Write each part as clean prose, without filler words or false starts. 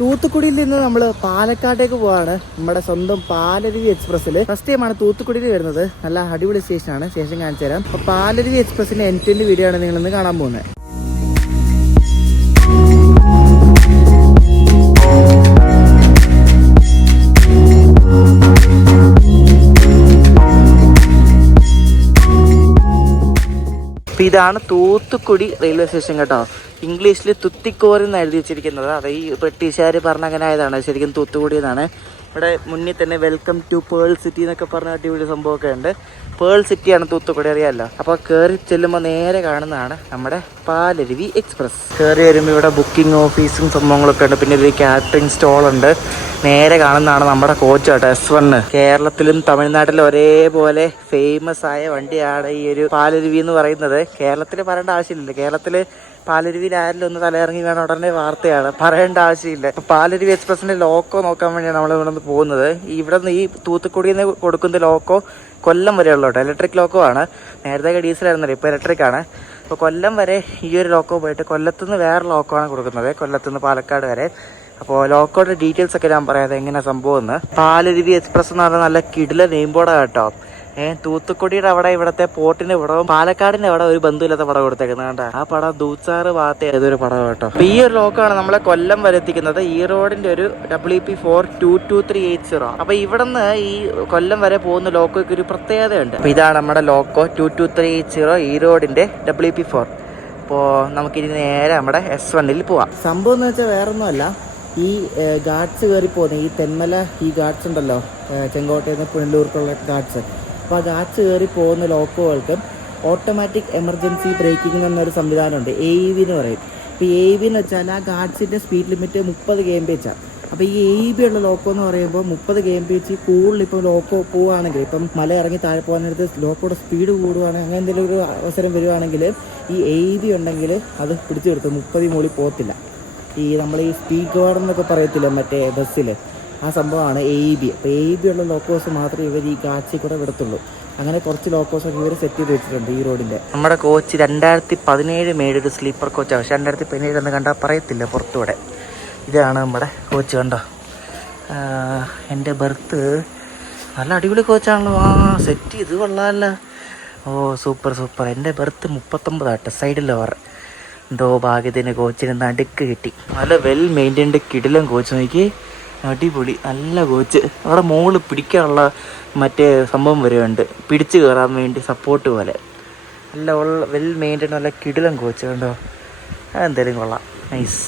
തൂത്തുക്കുടിയിൽ നിന്ന് നമ്മൾ പാലക്കാട്ടേക്ക് പോവാണ്. നമ്മുടെ സ്വന്തം പാലരുവി എക്സ്പ്രസ്സിൽ ഫസ്റ്റ് ടൈമാണ് തൂത്തുക്കുടിയിൽ വരുന്നത്. നല്ല അടിപൊളി സ്റ്റേഷനാണ്. സ്റ്റേഷൻ കാണിച്ചു തരാം. അപ്പോൾ പാലരുവി എക്സ്പ്രസ്സിന്റെ എൻഡ് വീഡിയോ ആണ് നിങ്ങളിന്ന് കാണാൻ പോകുന്നത്. ഇതാണ് തൂത്തുക്കുടി റെയിൽവേ സ്റ്റേഷൻ കേട്ടോ. ഇംഗ്ലീഷിൽ തുത്തിക്കോർ എന്ന് എഴുതി വെച്ചിരിക്കുന്നത്. അത് ഈ ബ്രിട്ടീഷുകാർ പറഞ്ഞ അങ്ങനെ ആയതാണ്. ശരിക്കും തൂത്തുക്കുടി എന്നാണ്. ഇവിടെ മുന്നിൽ തന്നെ വെൽക്കം ടു പേൾ സിറ്റി എന്നൊക്കെ പറഞ്ഞ അടിപൊളി സംഭവമൊക്കെ ഉണ്ട്. പേൾ സിറ്റിയാണ് തൂത്തുക്കുടി, അറിയാമല്ലോ. അപ്പോൾ കയറി ചെല്ലുമ്പോൾ നേരെ കാണുന്നതാണ് നമ്മുടെ പാലരുവി എക്സ്പ്രസ്. കയറി വരുമ്പോൾ ഇവിടെ ബുക്കിംഗ് ഓഫീസും സംഭവങ്ങളൊക്കെ ഉണ്ട്. പിന്നെ ഒരു കാറ്ററിംഗ് സ്റ്റോളുണ്ട്. നേരെ കാണുന്നതാണ് നമ്മുടെ കോച്ച് കേട്ടോ, S1. കേരളത്തിലും തമിഴ്നാട്ടിലും ഒരേപോലെ ഫേമസ് ആയ വണ്ടിയാണ് ഈ ഒരു പാലരുവി എന്ന് പറയുന്നത്. കേരളത്തിൽ പറയേണ്ട ആവശ്യമില്ല. കേരളത്തിൽ പാലരുവിയിൽ ആരിലും ഒന്ന് തലയിറങ്ങി വേണം ഉടനെ വാർത്തയാണ്, പറയേണ്ട ആവശ്യമില്ല. ഇപ്പം പാലരുവി എക്സ്പ്രസിന്റെ ലോക്കോ നോക്കാൻ വേണ്ടിയാണ് നമ്മൾ ഇവിടെ നിന്ന് പോകുന്നത്. ഇവിടെ നിന്ന് ഈ തൂത്തുക്കുടിയിൽ നിന്ന് കൊടുക്കുന്ന ലോക്കോ കൊല്ലം വരെ ഉള്ളൂ കേട്ടോ. ഇലക്ട്രിക് ലോക്കോ ആണ്. നേരത്തെ ഡീസൽ ആയിരുന്നല്ലോ, ഇപ്പോൾ ഇലക്ട്രിക് ആണ്. അപ്പോൾ കൊല്ലം വരെ ഈ ഒരു ലോക്കോ പോയിട്ട് കൊല്ലത്തുനിന്ന് വേറെ ലോക്കോ ആണ് കൊടുക്കുന്നത്, കൊല്ലത്തുനിന്ന് പാലക്കാട് വരെ. അപ്പോൾ ലോക്കോയുടെ ഡീറ്റെയിൽസ് ഒക്കെ ഞാൻ പറയാതെ എങ്ങനെ സംഭവം എന്ന്. പാലരുവി എക്സ്പ്രസ് എന്ന് പറഞ്ഞാൽ നല്ല കിടില നെയിം ബോർഡാണ് കേട്ടോ. തൂത്തുക്കുടിയുടെ അവിടെ ഇവിടത്തെ പോർട്ടിന്റെ പടവും പാലക്കാടിന്റെ അവിടെ ഒരു ബന്ധുവില്ലാത്ത പടം കൊടുത്തേക്കുന്നത് കണ്ട. ആ പടം ദൂച്ചാറ് ഭാഗത്തെ ഏതൊരു പടം കേട്ടോ. അപ്പൊ ഈ ഒരു ലോക്കാണ് നമ്മളെ കൊല്ലം വരെ എത്തിക്കുന്നത്. ഈ റോഡിന്റെ ഒരു WP4 22380. അപ്പൊ ഇവിടെ നിന്ന് ഈ കൊല്ലം വരെ പോകുന്ന ലോക്കോയ്ക്ക് ഒരു പ്രത്യേകതയുണ്ട്. അപ്പൊ ഇതാണ് നമ്മുടെ ലോക്കോ 22380 ഈ റോഡിന്റെ WP4. അപ്പോൾ നമുക്കിനി നേരെ നമ്മുടെ S1 പോവാം. സംഭവം എന്ന് വെച്ചാൽ വേറൊന്നുമല്ല, ഈ ഗാഡ്സ് കയറി പോകുന്നത് ഈ തെന്മല ഈ ഗാഡ്സ് ഉണ്ടല്ലോ, ചെങ്കോട്ടയിൽ നിന്ന് പുനലൂർക്കുള്ള ഗാഡ്സ്. അപ്പോൾ ആ ഗാഡ്സ് കയറി പോകുന്ന ലോക്കോകൾക്ക് ഓട്ടോമാറ്റിക് എമർജൻസി ബ്രേക്കിംഗ് എന്നൊരു സംവിധാനമുണ്ട്, AEB എന്ന് പറയും. ഇപ്പോൾ AEB എന്ന് വെച്ചാൽ ആ ഗാഡ്സിൻ്റെ സ്പീഡ് ലിമിറ്റ് 30 kmph. അപ്പോൾ ഈ AEB ഉള്ള ലോക്കോ എന്ന് പറയുമ്പോൾ 30 kmph കൂടുതൽ ഇപ്പോൾ ലോക്കോ പോവുകയാണെങ്കിൽ, ഇപ്പം മല ഇറങ്ങി താഴെ പോകാനായിട്ട് ലോക്കോയുടെ സ്പീഡ് കൂടുകയാണെങ്കിൽ, അങ്ങനെ എന്തെങ്കിലും ഒരു അവസരം വരുവാണെങ്കിൽ ഈ AEB ഉണ്ടെങ്കിൽ അത് പിടിച്ചു നിർത്തും, 30 മുകളിൽ പോകത്തില്ല. ഈ നമ്മൾ ഈ സ്പീഡ് ഗാർഡ് എന്നൊക്കെ പറയത്തില്ല മറ്റേ ബസ്സിൽ, ആ സംഭവമാണ് AEB. അപ്പോൾ AEB ഉള്ള ലോക്കോസ് മാത്രമേ ഇവർ ഈ ഗാഡ്സിൽ കൂടെ വിടത്തുള്ളൂ. അങ്ങനെ കുറച്ച് ലോക്കോസൊക്കെ ഇവർ സെറ്റ് ചെയ്ത് വെച്ചിട്ടുണ്ട് ഈ റോഡിൻ്റെ. നമ്മുടെ കോച്ച് 2017 മേടൊരു സ്ലീപ്പർ കോച്ചാണ്. പക്ഷേ 2017 എന്ന് കണ്ടാൽ പറയത്തില്ല പുറത്തൂടെ. ഇതാണ് നമ്മുടെ കോച്ച്, കണ്ടോ. എൻ്റെ ബർത്ത് നല്ല അടിപൊളി കോച്ചാണല്ലോ. സെറ്റ് ചെയ്ത് കൊള്ളാമല്ലോ. സൂപ്പർ. എൻ്റെ ബർത്ത് 39 ആട്ടെ, സൈഡിൽ ഓവർ. എന്തോ ഭാഗ്യത്തിന് കോച്ചിന് നടുക്ക് കിട്ടി. നല്ല വെൽ മെയിൻറ്റൈൻഡ് കിടിലൻ കോച്ച്. നോക്കി, അടിപൊളി നല്ല കോച്ച്. അവിടെ മോള് പിടിക്കാനുള്ള മറ്റേ സംഭവം വരെയുണ്ട്, പിടിച്ച് കയറാൻ വേണ്ടി സപ്പോർട്ട് പോലെ. നല്ല വെൽ മെയിൻറ്റൈൻഡ് നല്ല കിടിലൻ കോച്ച്, കണ്ടോ. അതെന്തായാലും കൊള്ളാം, നൈസ്.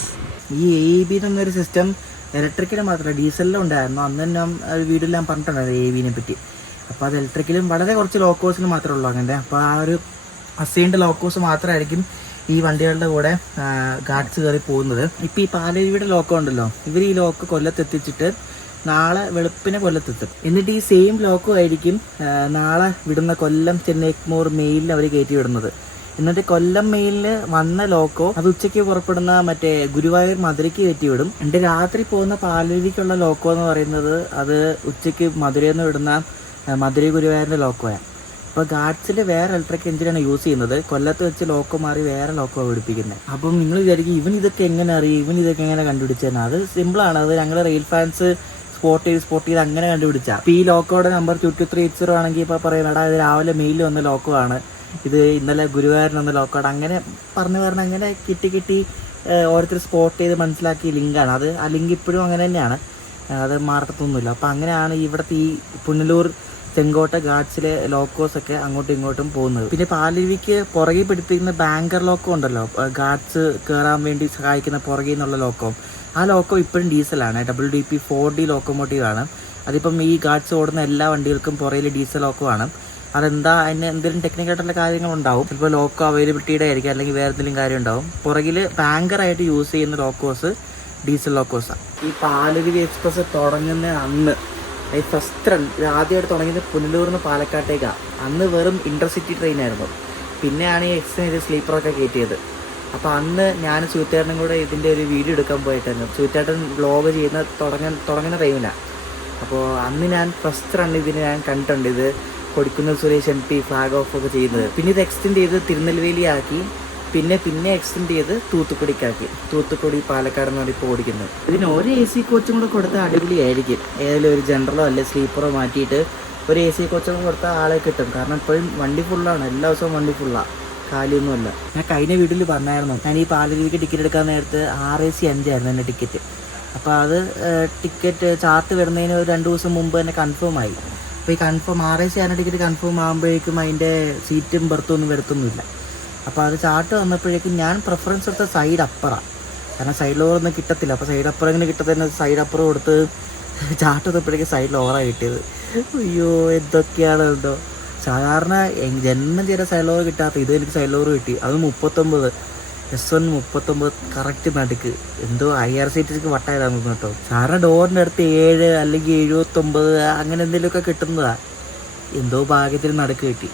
ഈ AEB എന്നൊരു സിസ്റ്റം ഇലക്ട്രിക്കിന് മാത്രമല്ല ഡീസലിലും ഉണ്ടായിരുന്നു. അന്ന് തന്നെ വീഡിയോയിൽ ഞാൻ പറഞ്ഞിട്ടുണ്ടായിരുന്നു AEBനെ പറ്റി. അപ്പോൾ അത് ഇലക്ട്രിക്കിലും വളരെ കുറച്ച് ലോക്കോസിന് മാത്രമേ ഉള്ളൂ അങ്ങനെ. അപ്പോൾ ആ ഒരു അസൈൻഡ് ലോക്കോസ് മാത്രമായിരിക്കും ഈ വണ്ടികളുടെ കൂടെ ഗാഡ്സ് കയറി പോകുന്നത്. ഇപ്പോൾ ഈ പാലരുവിയുടെ ലോക്കോ ഉണ്ടല്ലോ, ഇവർ ഈ ലോക്ക് കൊല്ലത്തെത്തിച്ചിട്ട് നാളെ വെളുപ്പിനെ കൊല്ലത്തെത്തും. എന്നിട്ട് ഈ സെയിം ലോക്കോ ആയിരിക്കും നാളെ വിടുന്ന കൊല്ലം ചെന്നൈ എഗ്മോർ മെയിലിൽ അവർ കയറ്റി വിടുന്നത്. എന്നിട്ട് കൊല്ലം മെയിലിൽ വന്ന ലോക്കോ അത് ഉച്ചയ്ക്ക് പുറപ്പെടുന്ന മറ്റേ ഗുരുവായൂർ മധുരയ്ക്ക് കയറ്റി വിടും. എന്നിട്ട് രാത്രി പോകുന്ന പാലരുവിക്കുള്ള ലോക്കോ എന്ന് പറയുന്നത് അത് ഉച്ചയ്ക്ക് മധുരയിൽ നിന്ന് വിടുന്ന മധുര ഗുരുവായൂരിൻ്റെ ലോക്കോയാണ്. അപ്പോൾ ഗാഡ്സിൽ വേറെ ഇലക്ട്രിക് എഞ്ചിനാണ് യൂസ് ചെയ്യുന്നത്. കൊല്ലത്ത് വെച്ച് ലോക്കോ മാറി വേറെ ലോക്കോ പിടിപ്പിക്കുന്നത്. അപ്പം നിങ്ങൾ വിചാരിക്കും ഇവൻ ഇതൊക്കെ എങ്ങനെ അറിയും, ഇവൻ ഇതൊക്കെ എങ്ങനെ കണ്ടുപിടിച്ചതെന്ന്. അത് സിമ്പിളാണ്. അത് ഞങ്ങൾ റെയിൽ ഫാൻസ് സ്പോട്ട് ചെയ്ത് അങ്ങനെ കണ്ടുപിടിച്ചാൽ. ഇപ്പോൾ ഈ ലോക്കോയുടെ നമ്പർ 22380 ആണെങ്കിൽ ഇപ്പോൾ പറയുന്നടാ ഇത് രാവിലെ മെയിലിൽ വന്ന ലോക്കോ ആണ്, ഇത് ഇന്നലെ ഗുരുവായൂരിൽ വന്ന ലോക്കോ ആണ്. അങ്ങനെ പറഞ്ഞ് അങ്ങനെ കിട്ടി ഓരോരുത്തർ സ്പോട്ട് ചെയ്ത് മനസ്സിലാക്കിയ ലിങ്കാണ് അത്. ആ ലിങ്ക് ഇപ്പോഴും അങ്ങനെ തന്നെയാണ്, അത് മാറത്തൊന്നുമില്ല. അപ്പോൾ അങ്ങനെയാണ് ഇവിടുത്തെ ഈ പുനലൂർ ചെങ്കോട്ട ഗാഡ്സിലെ ലോക്കോസൊക്കെ അങ്ങോട്ടും ഇങ്ങോട്ടും പോകുന്നത്. പിന്നെ പാലരുവിക്ക് പുറകെ പിടിപ്പിക്കുന്ന ബാങ്കർ ലോക്കോ ഉണ്ടല്ലോ, ഗാഡ്സ് കയറാൻ വേണ്ടി സഹായിക്കുന്ന പുറകെ നിന്നുള്ള ലോക്കോ. ആ ലോക്കോ ഇപ്പോഴും ഡീസലാണ്, WDP4D ലോക്കോമോട്ടീവ് ആണ്. അതിപ്പം ഈ ഗാഡ്സ് ഓടുന്ന എല്ലാ വണ്ടികൾക്കും പുറകിൽ ഡീസൽ ലോക്കോ ആണ്. അതെന്താ, അതിന് എന്തെങ്കിലും ടെക്നിക്കായിട്ടുള്ള കാര്യങ്ങളുണ്ടാവും. ചിലപ്പോൾ ലോക്കോ അവൈലബിലിറ്റിയുടെ ആയിരിക്കും, അല്ലെങ്കിൽ വേറെ എന്തെങ്കിലും കാര്യം ഉണ്ടാവും. പുറകിൽ ബാങ്കറായിട്ട് യൂസ് ചെയ്യുന്ന ലോക്കോസ് ഡീസൽ ലോക്കോസാണ്. ഈ പാലരുവി എക്സ്പ്രസ് തുടങ്ങുന്ന അന്ന് ഫസ്റ്റ് ആദ്യമായിട്ട് തുടങ്ങിയത് പുനലൂരിൽ നിന്ന് പാലക്കാട്ടേക്കാണ്. അന്ന് വെറും ഇൻ്റർസിറ്റി ട്രെയിനായിരുന്നു. പിന്നെയാണ് ഈ എക്സ്ചേഞ്ച് സ്ലീപ്പറൊക്കെ കയറ്റിയത്. അപ്പോൾ അന്ന് ഞാൻ സൂറ്റേട്ടനും കൂടെ ഇതിൻ്റെ ഒരു വീഡിയോ എടുക്കാൻ പോയിട്ടായിരുന്നു. സൂറ്റേട്ടൻ വ്ളോഗ് ചെയ്യുന്ന തുടങ്ങുന്ന ടൈമിലാണ്. അപ്പോൾ അന്ന് ഞാൻ ഫസ്റ്റ് ഇതിന് ഞാൻ കണ്ടിട്ടുണ്ട്, ഇത് Kodikunnil Suresh MP flag off ഒക്കെ ചെയ്യുന്നത്. പിന്നെ ഇത് എക്സ്റ്റെൻഡ് ചെയ്ത് തിരുനെൽവേലി ആക്കി പിന്നെ എക്സ്റ്റെൻഡ് ചെയ്ത് തൂത്തുക്കുടിക്കാക്കി. തൂത്തുക്കുടി പാലക്കാട് എന്ന് പറഞ്ഞ് ഇപ്പോൾ ഓടിക്കുന്നത്. ഇതിന് ഒരു എ സി കോച്ചും കൂടെ കൊടുത്താൽ അടിപൊളിയായിരിക്കും. ഏതെങ്കിലും ഒരു ജനറലോ അല്ലെ സ്ലീപ്പറോ മാറ്റിയിട്ട് ഒരു എ സി കോച്ചും കൂടെ കൊടുത്താൽ ആളെ കിട്ടും. കാരണം ഇപ്പോഴും വണ്ടി ഫുള്ളാണ്, എല്ലാ ദിവസവും വണ്ടി ഫുള്ളാണ്, കാലിയൊന്നുമല്ല. ഞാൻ കഴിഞ്ഞ വീട്ടിൽ പറഞ്ഞായിരുന്നു, ഞാൻ ഈ പാലരുവിക്ക് ടിക്കറ്റ് എടുക്കാൻ നേരത്ത് 6AC 5 ആയിരുന്നു എൻ്റെ ടിക്കറ്റ്. അപ്പോൾ അത് ടിക്കറ്റ് ചാർട്ട് വരുന്നതിന് ഒരു 2 ദിവസം മുമ്പ് തന്നെ കൺഫേം ആയി. അപ്പോൾ ഈ കൺഫേം 6AC 6 ടിക്കറ്റ് കൺഫേം ആകുമ്പോഴേക്കും അതിൻ്റെ സീറ്റും ബർത്തും വരുത്തൊന്നുമില്ല. അപ്പോൾ അത് ചാർട്ട് വന്നപ്പോഴേക്കും ഞാൻ പ്രിഫറൻസ് എടുത്ത സൈഡ് അപ്പറാണ്. കാരണം സൈഡ് ലോവറൊന്നും കിട്ടത്തില്ല. അപ്പോൾ സൈഡ് അപ്പർ എങ്ങനെ കിട്ടത്തന്നെ സൈഡ് അപ്പർ കൊടുത്ത് ചാർട്ട് വന്നപ്പോഴേക്കും സൈഡ് ലോവറാണ് കിട്ടിയത്. അയ്യോ എന്തൊക്കെയാണ് എന്തോ. സാധാരണ ജന്മം ചെയ്ത സൈഡ് ലോവർ കിട്ടാത്ത ഇത് എനിക്ക് സൈഡ് ലോവർ കിട്ടി. അത് 39 S1 39 കറക്റ്റ് നടുക്ക്. എന്തോ IRCTC വട്ടായതാണെന്ന് കേട്ടോ. സാധാരണ ഡോറിൻ്റെ അടുത്ത് 7 അല്ലെങ്കിൽ 79 അങ്ങനെ എന്തെങ്കിലുമൊക്കെ കിട്ടുന്നതാണ്. എന്തോ ഭാഗ്യത്തിന് നടുക്ക് കിട്ടി.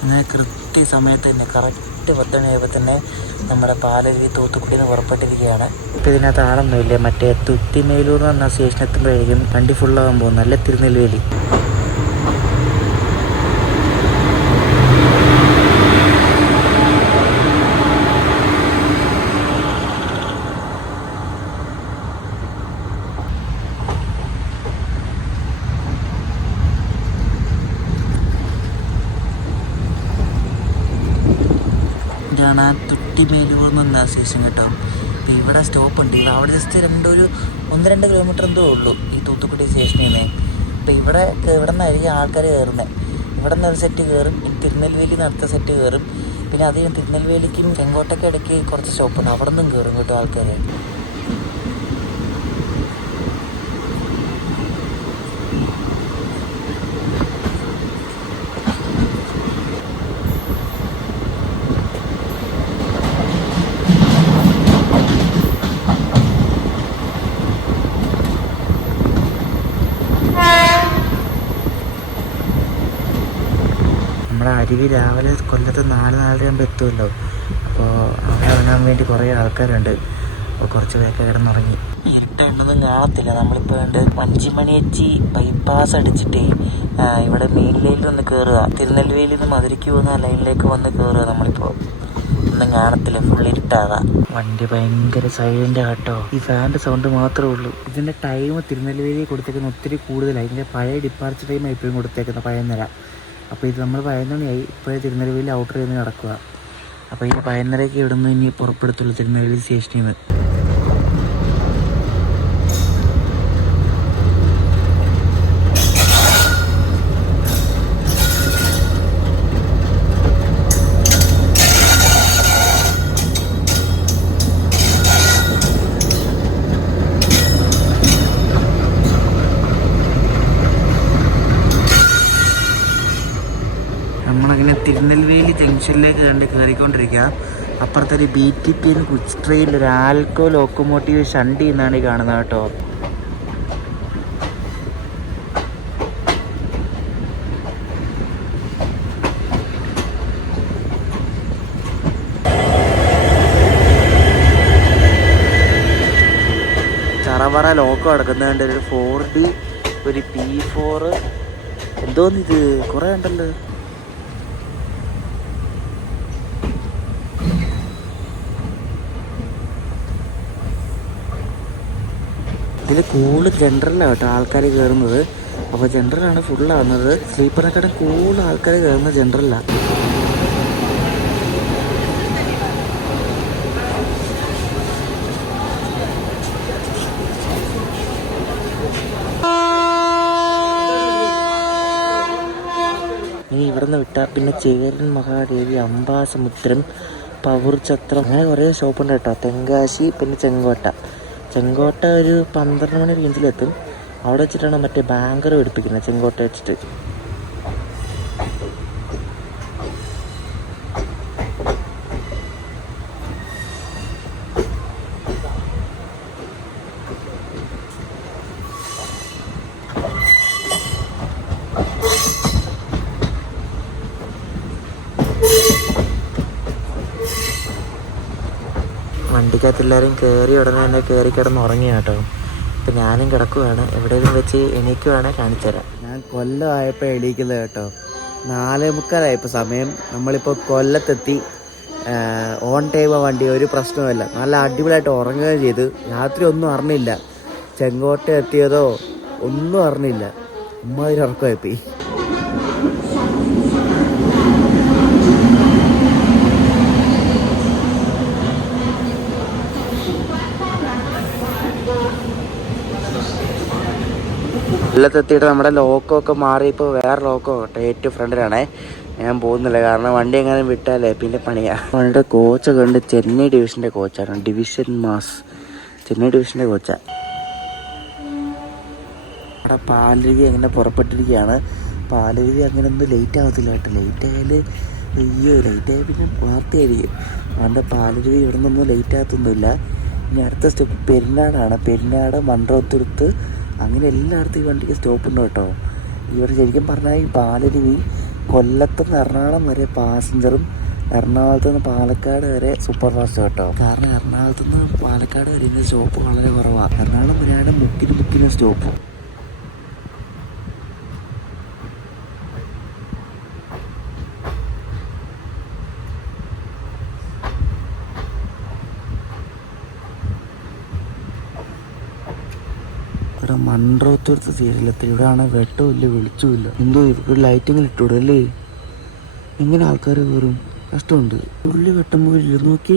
അങ്ങനെ കൃത്യസമയത്ത് തന്നെ കറക്റ്റ് 10 മണിയായപ്പോൾ തന്നെ നമ്മുടെ പാലരുവി തൂത്തുക്കുടിയിൽ നിന്ന് പുറപ്പെട്ടിരിക്കുകയാണ്. ഇപ്പോൾ ഇതിനകത്ത് ആളൊന്നുമില്ല. മറ്റേ തുത്തിമേലൂർ എന്ന് പറഞ്ഞ സ്റ്റേഷൻ എത്തുമ്പോഴായിരിക്കും വണ്ടി ഫുള്ളാകാൻ പോകുന്നത്. നല്ല തിരുനെൽവേലി. ഇതാണ് ആ തുട്ടിമേലൂർ എന്ന് പറഞ്ഞ സ്റ്റേഷൻ കേട്ടോ. അപ്പോൾ ഇവിടെ സ്റ്റോപ്പ് ഉണ്ട്. അവിടെ ജസ്റ്റ് 1-2 കിലോമീറ്റർ എന്തോ ഉള്ളൂ ഈ തൂത്തുക്കുടി സ്റ്റേഷനിൽ നിന്ന്. അപ്പോൾ ഇവിടെ നിന്നായിരിക്കും ആൾക്കാർ കയറുന്നത്. ഇവിടെ നിന്ന് ഒരു സെറ്റ് കയറും, തിരുനെൽവേലി നിന്ന് അടുത്ത സെറ്റ് കയറും. പിന്നെ അത് തിരുനെൽവേലിക്കും ചെങ്കോട്ടയ്ക്ക് ഇടയ്ക്ക് കുറച്ച് സ്റ്റോപ്പുണ്ട്, അവിടെ നിന്നും കയറും കേട്ടോ ആൾക്കാർ. അരുവി രാവിലെ കൊല്ലത്ത് 4-4:30 ആകുമ്പോൾ എത്തുമല്ലോ. അപ്പോൾ അവിടെ ഇറങ്ങാൻ വേണ്ടി കുറേ ആൾക്കാരുണ്ട്. അപ്പോൾ കുറച്ച് പേരൊക്കെ കിടന്നുറങ്ങി. ഇരുട്ടായിട്ടൊന്നും കാണത്തില്ല. നമ്മളിപ്പോൾ വേണ്ട വഞ്ചിമണിയച്ചി ബൈപ്പാസ് അടിച്ചിട്ടേ ഇവിടെ മെയിൻ ലൈനിൽ ഒന്ന് കയറുക. തിരുനെൽവേലിയിൽ നിന്ന് മധുരയ്ക്ക് പോകുന്ന ലൈനിലേക്ക് വന്ന് കയറുക. നമ്മളിപ്പോൾ ഒന്നും കാണത്തില്ല, ഫുൾ ഇരുട്ടാകാം. വണ്ടി ഭയങ്കര സൈലൻ്റ് ആട്ടോ. ഈ ഫാനിൻ്റെ സൗണ്ട് മാത്രമേ ഉള്ളൂ. ഇതിൻ്റെ ടൈം തിരുനെൽവേലി കൊടുത്തേക്കുന്ന ഒത്തിരി കൂടുതലായി. ഇതിൻ്റെ പഴയ ഡിപ്പാർച്ചർ ടൈം ഇപ്പോഴും കൊടുത്തേക്കുന്ന 11:30. അപ്പോൾ ഇത് നമ്മൾ 11 മണിയായി. ഇപ്പോഴേ തിരുനെൽവേലി ഔട്ടർ ചെയ്യുന്ന നടക്കുക. അപ്പോൾ ഈ 11:30 ഇവിടെ നിന്ന് ഇനി പുറപ്പെടുത്തുള്ളൂ തിരുനെൽവേലി സ്റ്റേഷനിൽ നിന്ന്. നമ്മളങ്ങനെ തിരുനെൽവേലി ജംഗ്ഷനിലേക്ക് കയറിക്കൊണ്ടിരിക്കുക. അപ്പുറത്തൊരു BTP ഗുഡ്സ് ട്രെയിനിൽ ഒരു ആൽക്കോ ലോക്കോമോട്ടീവ് ഷണ്ടി എന്നാണ് ഈ കാണുന്നത് കേട്ടോ. ചറവറ ലോക്കോ കിടക്കുന്നുണ്ട്. ഒരു 4D, ഒരു P4, എന്തോന്നിത് കുറേ ഉണ്ടല്ലോ. ഇതിൽ കൂടുതൽ ജനറലാണ് കേട്ടോ ആൾക്കാർ കയറുന്നത്. അപ്പോൾ ജനറലാണ് ഫുള്ളാകുന്നത്. സ്ലീപ്പറിനെക്കാട്ടും കൂടുതൽ ആൾക്കാർ കയറുന്നത് ജനറലാണ്. ഇനി ഇവിടെ നിന്ന് വിട്ടാൽ പിന്നെ ചേരൻ മഹാദേവി, അംബാസമുദ്രം, പൗർചത്രം, അങ്ങനെ കുറേ ഷോപ്പുണ്ട് കേട്ടോ. തെങ്കാശി, പിന്നെ ചെങ്കോട്ട ഒരു 12 മണി റേഞ്ചിലെത്തും. അവിടെ വെച്ചിട്ടാണ് മറ്റേ ബാങ്കർ പിടിപ്പിക്കുന്നത്, ചെങ്കോട്ട വെച്ചിട്ട്. വണ്ടി വണ്ടിക്കകത്ത് എല്ലാവരും കയറി ഉടനെ തന്നെ കയറി കിടന്ന് ഉറങ്ങി കേട്ടോ. ഇപ്പം ഞാനും കിടക്കുവാണ്. എവിടെയെങ്കിലും വെച്ച് എണീക്കുവാണ് കാണിച്ചു തരാം. ഞാൻ കൊല്ലമായപ്പോൾ എണീക്കുന്നത് കേട്ടോ. 4:45 സമയം. നമ്മളിപ്പോൾ കൊല്ലത്തെത്തി. ഓൺ ടൈം വണ്ടി, ഒരു പ്രശ്നവുമില്ല. നല്ല അടിപൊളിയായിട്ട് ഉറങ്ങുകയും ചെയ്തു. രാത്രി ഒന്നും അറിഞ്ഞില്ല. ചെങ്കോട്ട എത്തിയതോ ഒന്നും അറിഞ്ഞില്ല. അമ്മാതിരി ഉറക്കമായിപ്പോയി. കൊല്ലത്തെത്തിയിട്ട് നമ്മുടെ ലോക്കമൊക്കെ മാറി ഇപ്പോൾ വേറെ ലോക്കോ ഏറ്റവും ഫ്രണ്ടിലാണേ. ഞാൻ പോകുന്നില്ല, കാരണം വണ്ടി എങ്ങനെ വിട്ടാലേ പിന്നെ പണിയാണ്. അവളുടെ കോച്ചൊക്കെ ഉണ്ട്. ചെന്നൈ ഡിവിഷൻ്റെ കോച്ചാണ്. ഡിവിഷൻ മാസ് ചെന്നൈ ഡിവിഷൻ്റെ കോച്ചാണ്. അവിടെ പാലരുവി അങ്ങനെ പുറപ്പെട്ടിരിക്കുകയാണ്. പാലരുവി അങ്ങനെ ഒന്നും ലേറ്റ് ആവത്തില്ല കേട്ടോ. ലേറ്റ് ആയാൽ ലേറ്റ് ആയാൽ പിന്നെ വാർത്തയായിരിക്കും. അതുകൊണ്ട് പാലരുവി ഇവിടെ നിന്നൊന്നും ലേറ്റ് ആകത്തൊന്നുമില്ല. ഇനി അടുത്ത സ്റ്റെപ്പ് പെരിനാടാണ്. പെരിനാട്, മൺട്രോത്തുരുത്ത്, അങ്ങനെ എല്ലായിടത്തും ഈ വണ്ടിക്ക് സ്റ്റോപ്പുണ്ട് കേട്ടോ. ഇവിടെ ശരിക്കും പറഞ്ഞാൽ ഈ പാലരുവി കൊല്ലത്തുനിന്ന് എറണാകുളം വരെ പാസഞ്ചറും എറണാകുളത്ത് നിന്ന് പാലക്കാട് വരെ സൂപ്പർ ഫാസ്റ്റ് കേട്ടോ. കാരണം എറണാകുളത്ത് നിന്ന് പാലക്കാട് വരെ ഇന്ന് സ്റ്റോപ്പ് വളരെ കുറവാണ്. എറണാകുളം വരെയാണ് മുക്കിന് സ്റ്റോപ്പ്. ഇവിടെ മൺട്രോത്തുരുത്ത് സീരിയലെത്തി. ഇവിടെയാണ് വെട്ടമില്ല, വെളിച്ചമില്ല. എന്തോ ഇവിടെ ലൈറ്റിങ്ങനെ ഇട്ടൂടല്ലേ. എങ്ങനെ ആൾക്കാർ കയറും? കഷ്ടമുണ്ട്. ഉള്ളി വെട്ടുമ്പോൾ നോക്കി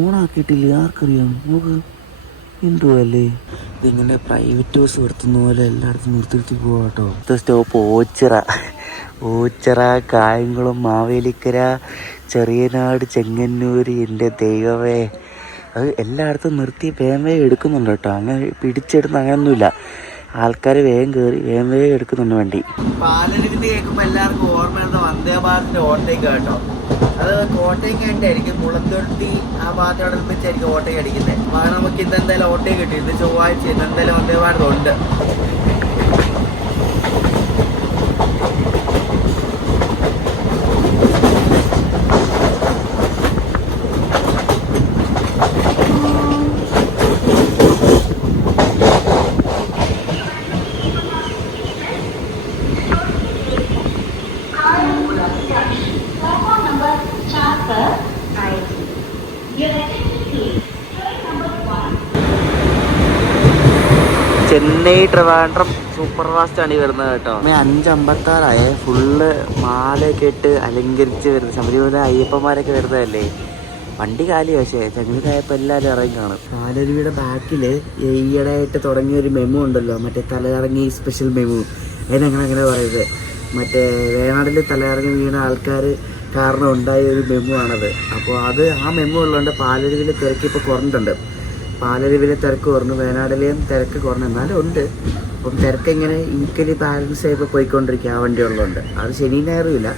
ഓണാക്കിയിട്ടില്ല, ആർക്കറിയാം. നോക്ക് എന്തോ അല്ലേ. ഇതിങ്ങനെ പ്രൈവറ്റ് ബസ് നിർത്തുന്ന പോലെ എല്ലായിടത്തും നിർത്തി പോവാ കേട്ടോ. അടുത്ത സ്റ്റോപ്പ് ഓച്ചിറ, കായംകുളം, മാവേലിക്കര, ചെറിയനാട്, ചെങ്ങന്നൂർ. എൻ്റെ ദൈവമേ, അത് എല്ലായിടത്തും നിർത്തി വേഗം എടുക്കുന്നുണ്ട് കേട്ടോ. അങ്ങനെ പിടിച്ചെടുത്ത് അങ്ങനെയൊന്നുമില്ല. ആൾക്കാർ വേഗം കയറി വേഗം എടുക്കുന്നുണ്ട് വണ്ടി. പാലരുവി കേൾക്കുമ്പോൾ എല്ലാവർക്കും ഓർമ്മയുണ്ട് വന്ദേ ഭാരതിൻ്റെ ഓവർടേക്ക് കേട്ടോ. അത് കോട്ടയം കഴിഞ്ഞിട്ടായിരിക്കും. മുളന്തുരുത്തി ആ ഭാഗത്തോടെ വെച്ചായിരിക്കും ഓവർടേക്ക് അടിക്കുന്നത്. അപ്പോൾ നമുക്ക് ഇന്നെന്തായാലും ഓവർടേക്ക് കിട്ടി. ഇത് ചൊവ്വാഴ്ച ഇന്നെന്തായാലും വന്ദേ ഭാരത് ഉണ്ട്. ചെന്നൈ ട്രിവാൻഡ്രം സൂപ്പർ ഫാസ്റ്റാണ് ഈ വരുന്നത് കേട്ടോ. 5:56 ഫുള്ള് മാലയൊക്കെ ഇട്ട് അലങ്കരിച്ച് വരുന്നത്. ശബരിമല അയ്യപ്പന്മാരൊക്കെ വരുന്നതല്ലേ. വണ്ടി കാലി, പക്ഷേ ചെങ്ങന്നൂരായപ്പോൾ എല്ലാവരും ഇറങ്ങി കാണും. പാലരുവിയുടെ ബാക്കിൽ ഈയിടെയായിട്ട് തുടങ്ങിയൊരു മെമു ഉണ്ടല്ലോ, മറ്റേ തലയിറങ്ങി സ്പെഷ്യൽ മെമു. അതിനങ്ങനെ പറയുന്നത്. മറ്റേ വേണാടിൽ തലയിറങ്ങി വീണ ആൾക്കാർ കാരണം ഉണ്ടായ ഒരു മെമു ആണത്. അപ്പോൾ ആ മെമു ഉള്ളതുകൊണ്ട് പാലരുവിൽ തിരക്ക് ഇപ്പോൾ കുറഞ്ഞിട്ടുണ്ട്. പാലരുവിലെ തിരക്ക് കുറഞ്ഞു, വയനാടിലെയും തിരക്ക് കുറഞ്ഞു. എന്നാലും ഉണ്ട്. അപ്പം തിരക്ക് ഇങ്ങനെ ഈക്വലി ബാലൻസ് ആയപ്പോൾ പോയിക്കൊണ്ടിരിക്കുക ആ വണ്ടി ഉള്ളതുകൊണ്ട്. അത് ശനി ഞായറും ഇല്ല,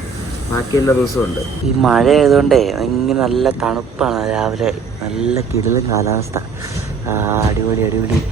ബാക്കിയുള്ള ദിവസവും ഉണ്ട്. ഈ മഴ ആയതുകൊണ്ടേ ഇങ്ങനെ നല്ല തണുപ്പാണ്. രാവിലെ നല്ല കിടിലൻ കാലാവസ്ഥ. അടിപൊളി.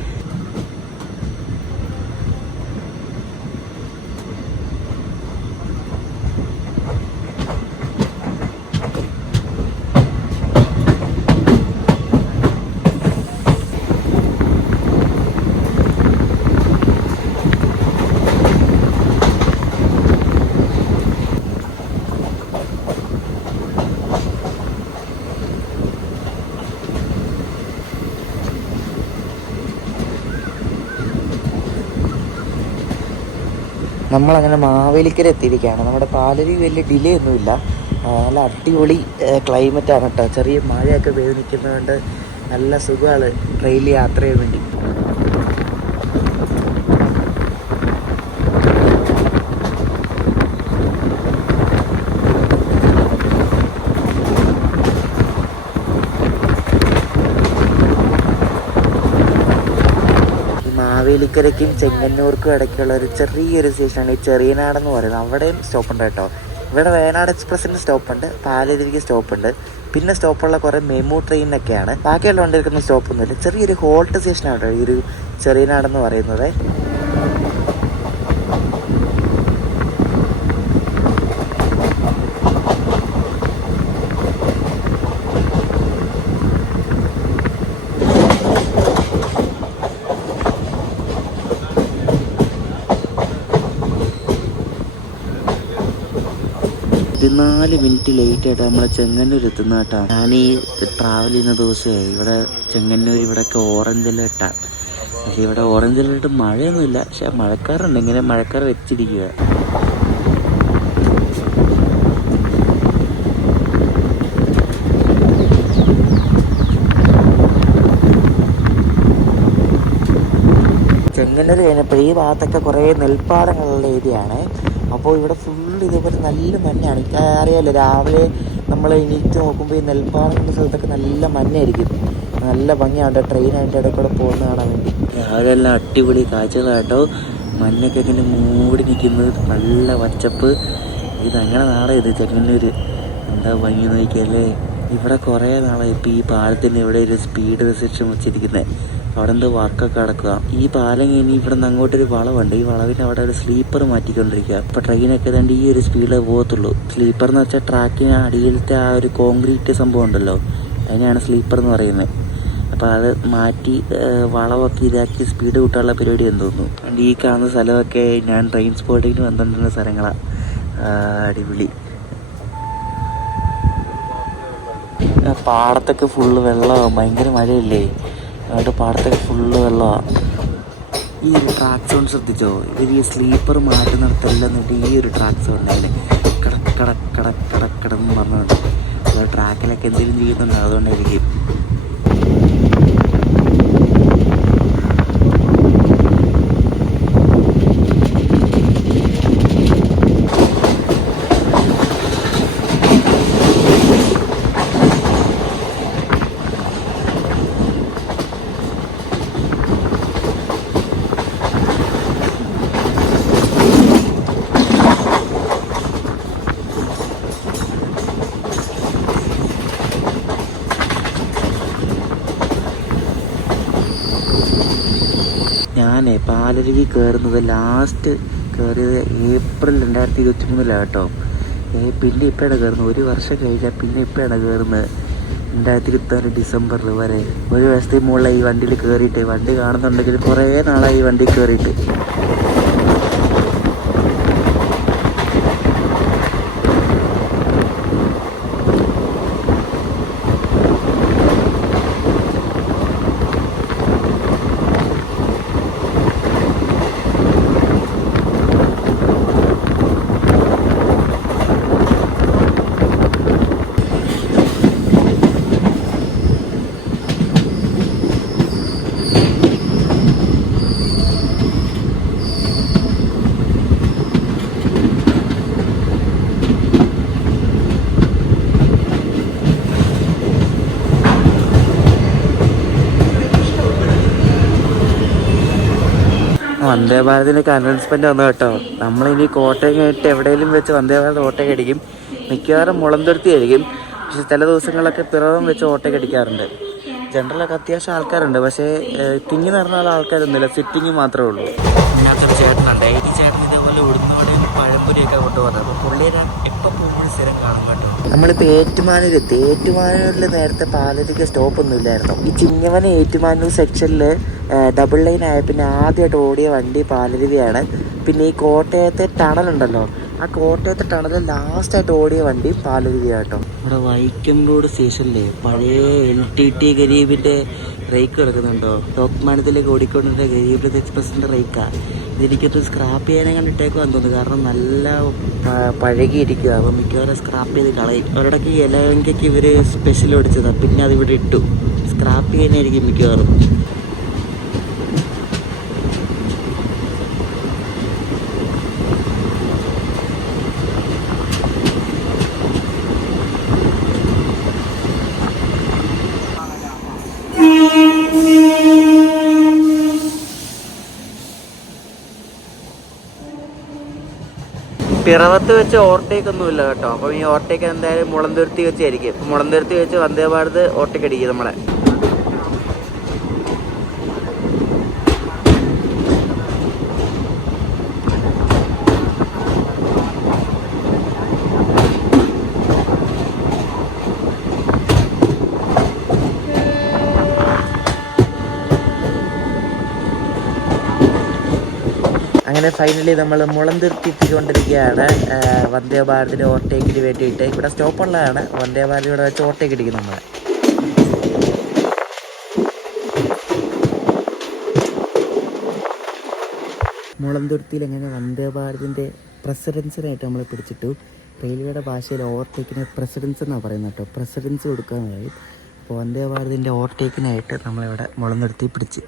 നമ്മളങ്ങനെ മാവേലിക്കര എത്തിയിരിക്കുകയാണ്. നമ്മുടെ പാലരുവി വലിയ ഡിലേ ഒന്നുമില്ല. നല്ല അടിപൊളി ക്ലൈമറ്റാണ് കേട്ടോ. ചെറിയ മഴയൊക്കെ പെയ്ത് നിൽക്കുന്നതുകൊണ്ട് നല്ല സുഖമാണ് ട്രെയിനിൽ യാത്ര ചെയ്യാൻ വേണ്ടി. മാവേലിക്കരയ്ക്കും ചെങ്ങന്നൂർക്കും ഇടയ്ക്കുള്ള ഒരു ചെറിയൊരു സ്റ്റേഷനാണ് ഈ ചെറിയനാടെന്ന് പറയുന്നത്. അവിടെയും സ്റ്റോപ്പുണ്ട് കേട്ടോ. ഇവിടെ വയനാട് എക്സ്പ്രസിന് സ്റ്റോപ്പുണ്ട്, പാലരുവിക്ക് സ്റ്റോപ്പുണ്ട്. പിന്നെ സ്റ്റോപ്പുള്ള കുറേ മെമു ട്രെയിനൊക്കെയാണ്. ബാക്കിയുള്ള വണ്ടികൾക്കൊന്നും സ്റ്റോപ്പൊന്നുമില്ല. ചെറിയൊരു ഹോൾട്ട് സ്റ്റേഷനാണ് കേട്ടോ ഈ ഒരു ചെറിയനാടെന്ന് പറയുന്നത്. 14 മിനിറ്റ് ലേറ്റ് ആയിട്ട് നമ്മളെ ചെങ്ങന്നൂർ എത്തുന്ന കേട്ടോ. ഞാൻ ഈ ട്രാവൽ ചെയ്യുന്ന ദിവസമേ ഇവിടെ ചെങ്ങന്നൂർ ഇവിടെയൊക്കെ ഓറഞ്ച് അലേർട്ടാണ്. പക്ഷേ ഇവിടെ ഓറഞ്ച് അലേർട്ട് മഴയൊന്നുമില്ല, പക്ഷെ മഴക്കാറുണ്ട്. ഇങ്ങനെ മഴക്കാർ വെച്ചിരിക്കുക. ചെങ്ങന്നൂർ കഴിഞ്ഞപ്പോൾ ഈ ഭാഗത്തൊക്കെ കുറേ നെൽപ്പാടങ്ങളുള്ള ഏരിയ ആണ്. അപ്പോൾ ഇവിടെ ഫുള്ള് ഇതേപോലെ നല്ല മഞ്ഞാണ്. അറിയാമല്ലോ, രാവിലെ നമ്മൾ എണീറ്റ് നോക്കുമ്പോൾ ഈ നെൽപ്പാടങ്ങളുടെ സ്ഥലത്തൊക്കെ നല്ല മഞ്ഞായിരിക്കും. നല്ല ഭംഗിയാണ് ട്രെയിനായിട്ട് ഇടയ്ക്കൂടെ പോകുന്ന കാണാൻ വേണ്ടി. രാവിലെ എല്ലാം അടിപൊളി കാഴ്ചകളാട്ടോ. മഞ്ഞൊക്കെ ഇങ്ങനെ മൂടി നിൽക്കുന്നത്, നല്ല പച്ചപ്പ്. ഇതങ്ങനെ നാളെ ഇത് ചെങ്ങന്നൂർ എന്താ ഭംഗി നോക്കിയല്ലേ. ഇവിടെ കുറേ നാളെ ഇപ്പോൾ ഈ പാലത്തിന് ഇവിടെ ഒരു സ്പീഡ് റെസ്ട്രിക്ഷൻ വെച്ചിരിക്കുന്നത്. അവിടെ എന്തോ വർക്കൊക്കെ നടക്കുക. ഈ പാലം കഴിഞ്ഞ് ഇവിടെ നിന്ന് അങ്ങോട്ടൊരു വളവുണ്ട്. ഈ വളവിന് അവിടെ ഒരു സ്ലീപ്പർ മാറ്റിക്കൊണ്ടിരിക്കുക. അപ്പോൾ ട്രെയിനൊക്കെ ഏതാണ്ട് ഈ ഒരു സ്പീഡിലേ പോകത്തുള്ളൂ. സ്ലീപ്പർ എന്ന് വെച്ചാൽ ട്രാക്കിന് അടിയിലത്തെ ആ ഒരു കോൺക്രീറ്റ് സംഭവം ഉണ്ടല്ലോ, അതിനാണ് സ്ലീപ്പർ എന്ന് പറയുന്നത്. അപ്പോൾ അത് മാറ്റി വളവൊക്കെ ഇതാക്കി സ്പീഡ് കൂട്ടാനുള്ള പരിപാടി എന്ന് തോന്നുന്നു. ഈ കാണുന്ന സ്ഥലമൊക്കെ ഞാൻ ട്രെയിൻ സ്പോട്ടിങ്ങിന് വന്നിട്ടുള്ള സ്ഥലങ്ങളാണ്. അടിപൊളി. പാടത്തൊക്കെ ഫുള്ള് വെള്ളമാണ്, ഭയങ്കര മഴയില്ലേ, അതുകൊണ്ട് പാടത്തൊക്കെ ഫുള്ള് വെള്ളമാണ്. ഈ ഒരു ട്രാക്ക് സൗണ്ട് ശ്രദ്ധിച്ചോ? ഇവർ ഈ സ്ലീപ്പർ മാറ്റുന്നിടത്തെല്ലാം എന്നിട്ട് ഈ ഒരു ട്രാക്ക് സൗണ്ട് അതിന് കടക്ക് കടക്ക് കടക്ക് കടക്കടന്ന് പറഞ്ഞുകൊണ്ട് അത് ട്രാക്കിലൊക്കെ എന്തെങ്കിലും ചെയ്യുന്നുണ്ടോ, അതുകൊണ്ടായിരിക്കും. ഞാൻ പാലരുവി കയറുന്നത് ലാസ്റ്റ് കയറിയത് ഏപ്രിൽ 2023 കേട്ടോ. പിന്നെ ഇപ്പോഴാണ് കയറുന്നത്. 1 വർഷം കഴിഞ്ഞാൽ പിന്നെ ഇപ്പോഴാണ് കയറുന്നത്. 2024 ഡിസംബറിൽ വരെ 1 വർഷത്തിന് മുകളിൽ ഈ വണ്ടിയിൽ കയറിയിട്ട്. വണ്ടി കാണുന്നുണ്ടെങ്കിൽ കുറേ നാളായി ഈ വണ്ടി കയറിയിട്ട്. വന്ദേ ഭാരതിനൊക്കെ അനൗൺസ്മെന്റ് വന്നു കേട്ടോ. നമ്മളിനി കോട്ടയം കഴിഞ്ഞിട്ട് എവിടെയെങ്കിലും വെച്ച് വന്ദേ ഭാരത് ഓട്ടോയ്ക്ക് അടിക്കും. മിക്കവാറും മുളന്തുരുത്തി ആയിരിക്കും. പക്ഷെ ചില ദിവസങ്ങളൊക്കെ പിറവം വെച്ച് ഓട്ടോയ്ക്ക് അടിക്കാറുണ്ട്. ജനറലൊക്കെ അത്യാവശ്യം ആൾക്കാരുണ്ട്, പക്ഷേ തിങ്ങി നിറഞ്ഞ ആൾക്കാരൊന്നുമില്ല, സിറ്റിങ് മാത്രമേ ഉള്ളൂ. ഇതിനകത്തൊരു ചേട്ടനുണ്ട്. ഈ ചേട്ടൻ ഇതേപോലെ ഉടുന്നോടെയും പഴംപൊരിയൊക്കെ കൊണ്ടുപോകുന്നത്. അപ്പോൾ പുള്ളിയെ എപ്പോൾ പോകുമ്പോഴും സ്ഥിരം കാണും കേട്ടോ. നമ്മളിപ്പോൾ ഏറ്റുമാനൂരിൽ നേരത്തെ പാലരുവിക്ക് സ്റ്റോപ്പൊന്നും ഇല്ലായിരുന്നു. ഈ ചിങ്ങവന ഏറ്റുമാനൂർ സെക്ഷനിൽ ഡബിൾ ലൈൻ ആയ പിന്നെ ആദ്യമായിട്ട് ഓടിയ വണ്ടി പാലരുവിയാണ്. പിന്നെ ഈ കോട്ടയത്തെ ടണലുണ്ടല്ലോ, ആ കോട്ടയത്തെ ടണൽ ലാസ്റ്റായിട്ട് ഓടിയ വണ്ടി പാലരുവിയാട്ടോ. ഇവിടെ വൈക്കം റോഡ് സ്റ്റേഷനിലെ പഴയ LTT ഗരീബിൻ്റെ റേക്ക് കിടക്കുന്നുണ്ടോ? ലോക്മാനത്തിലേക്ക് ഓടിക്കൊണ്ടിരുന്ന ഗരീബ് എക്സ്പ്രസിൻ്റെ റേക്കാണ്. ഇതെനിക്കത് സ്ക്രാപ്പ് ചെയ്യാനെ കണ്ടിട്ടേക്കുവാന്ന് തോന്നുന്നു. കാരണം നല്ല പഴകിയിരിക്കുക. അപ്പം മിക്കവാറും സ്ക്രാപ്പ് ചെയ്ത് കളയും. ഒരിടയ്ക്ക് ഇലങ്കയ്ക്ക് ഇവർ സ്പെഷ്യൽ ഓടിച്ചതാണ്, പിന്നെ അതിവിടെ ഇട്ടു. സ്ക്രാപ്പ് ചെയ്യാനായിരിക്കും മിക്കവാറും. പിറവത്ത് വെച്ച് ഓവർടേക്ക് ഒന്നുമില്ല കേട്ടോ. അപ്പം ഈ ഓവർടേക്ക് എന്തായാലും മുളന്തുരുത്തി വെച്ചായിരിക്കും. മുളന്തുരുത്തി വെച്ച് വന്ദേ ഭാരത് ഓവർടേക്ക് അടിക്കും നമ്മളെ. അങ്ങനെ അങ്ങനെ ഫൈനലി നമ്മൾ മുളന്തുരുത്തി എത്തിക്കൊണ്ടിരിക്കുകയാണ് വന്ദേ ഭാരതിൻ്റെ ഓവർടേക്കിന് വേണ്ടിയിട്ട്. ഇവിടെ സ്റ്റോപ്പുള്ളതാണ്. വന്ദേ ഭാരത് ഇവിടെ വെച്ച് ഓവർടേക്ക് ഇടിക്കും നമ്മളെ. മുളന്തുരുത്തിയിൽ എങ്ങനെ വന്ദേ ഭാരതിൻ്റെ പ്രസിഡൻസിനായിട്ട് നമ്മൾ പിടിച്ചിട്ടു. റെയിൽവേയുടെ ഭാഷയിൽ ഓവർടേക്കിന് പ്രസിഡൻസ് എന്നാണ് പറയുന്നത് കേട്ടോ. പ്രസിഡൻസ് കൊടുക്കാനായി. അപ്പോൾ വന്ദേ ഭാരതിൻ്റെ ഓവർടേക്കിനായിട്ട് നമ്മളിവിടെ മുളന്തുരുത്തി പിടിച്ച്.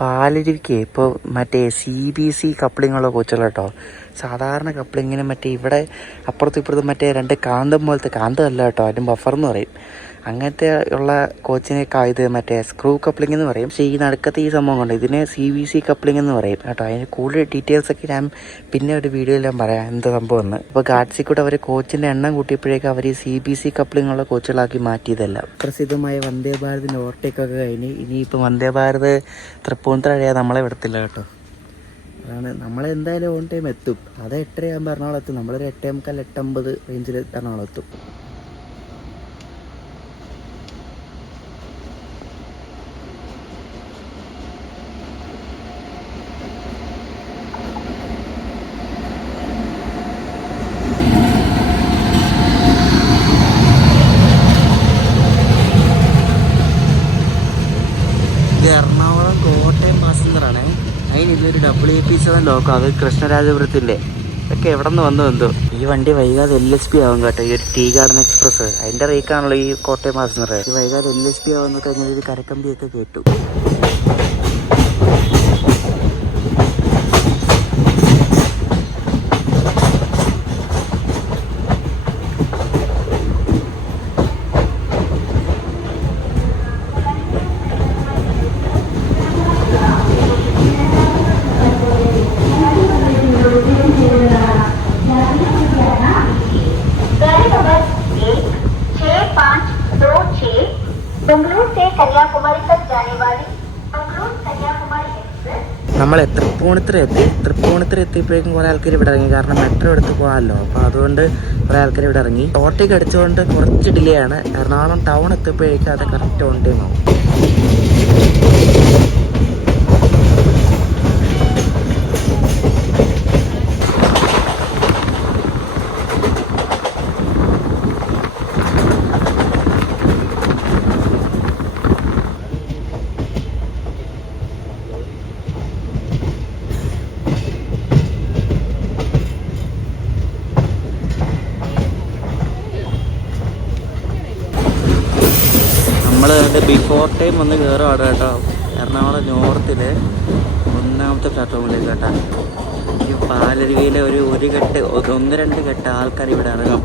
പാലരുവിക്ക് ഇപ്പോൾ മറ്റേ CBC കപ്ലിങ്ങുള്ള കോച്ചുകൾ കേട്ടോ. സാധാരണ കപ്ലിങ്ങിന് മറ്റേ ഇവിടെ അപ്പുറത്തും ഇപ്പുറത്തും മറ്റേ 2 കാന്തം പോലത്തെ, കാന്തമല്ല കേട്ടോ, അതിന് ബഫർന്ന് പറയും. അങ്ങനത്തെ ഉള്ള കോച്ചിനേക്കാൾ ഇത് മറ്റേ സ്ക്രൂ കപ്ലിംഗ് എന്ന് പറയും. പക്ഷേ ഈ നടുക്കത്തെ ഈ സംഭവം കൊണ്ട് ഇതിനെ CBC കപ്ലിംഗ് എന്ന് പറയും കേട്ടോ. അതിന് കൂടുതൽ ഡീറ്റെയിൽസൊക്കെ ഞാൻ പിന്നെ ഒരു വീഡിയോയിൽ ഞാൻ പറയാം എന്ത് സംഭവം എന്ന്. അപ്പോൾ ഗാഡ്സിൽ കൂടെ അവർ കോച്ചിൻ്റെ എണ്ണം കൂട്ടിയപ്പോഴേക്കും അവർ ഈ CBC കപ്ലിംഗ് ഉള്ള കോച്ചുകളാക്കി മാറ്റിയതല്ല. പ്രസിദ്ധമായ വന്ദേ ഭാരതിൻ്റെ ഓവർടേക്കൊക്കെ കഴിഞ്ഞ് ഇനിയിപ്പോൾ വന്ദേ ഭാരത് തൃപ്പൂണിത്തുറ കഴിയാതെ നമ്മളെ വിടത്തില്ല കേട്ടോ. അതാണ്, നമ്മളെന്തായാലും ഓൺ ടൈം എത്തും. അത് 8:30 ആകുമ്പോൾ എറണാകുളം എത്തും. നമ്മളൊരു 8:45 8:50 റേഞ്ചിൽ എറണാകുളം എത്തും. എറണാകുളം കോട്ടയം പാസഞ്ചറാണ്. അതിന് ഇതൊരു WP7 ലോക്കോ, അത് കൃഷ്ണരാജപുരത്തിൻ്റെ. ഇതൊക്കെ എവിടെ നിന്ന് വന്നു എന്തോ. ഈ വണ്ടി വൈകാതെ LSP ആവും കേട്ടോ. ഈ ഒരു ടീ ഗാർഡൻ എക്സ്പ്രസ് അതിൻ്റെ റേക്കാണല്ലോ ഈ കോട്ടയം പാസഞ്ചർ. ഈ വൈകാതെ LSP ആവുന്നൊക്കെ അങ്ങനെ ഒരു കരക്കമ്പിയൊക്കെ കേട്ടു. നമ്മൾ തൃപ്പൂണിത്തുറ എത്തിയപ്പോഴേക്കും കുറേ ആൾക്കാർ ഇവിടെ ഇറങ്ങി. കാരണം മെട്രോ എടുത്ത് പോകാമല്ലോ. അപ്പോൾ അതുകൊണ്ട് കുറേ ആൾക്കാർ ഇവിടെ ഇറങ്ങി. ഓവർടേക്ക് അടിച്ചുകൊണ്ട് കുറച്ച് ഡിലേ ആണ്. എറണാകുളം ടൗൺ എത്തിയപ്പോഴേക്കും അത് കറക്റ്റ് ഓൺ ടൈം ആവും. നമ്മൾ ബിഫോർ ടൈം വന്ന് കയറുവാണ് കേട്ടോ. എറണാകുളം നോർത്തിൽ 1ാമത്തെ പ്ലാറ്റ്ഫോമിലേക്ക് കേട്ടോ. ഈ പാലരുവിയിലെ ഒരു 1-2 ഘട്ട ആൾക്കാർ ഇവിടെ ഇറങ്ങും.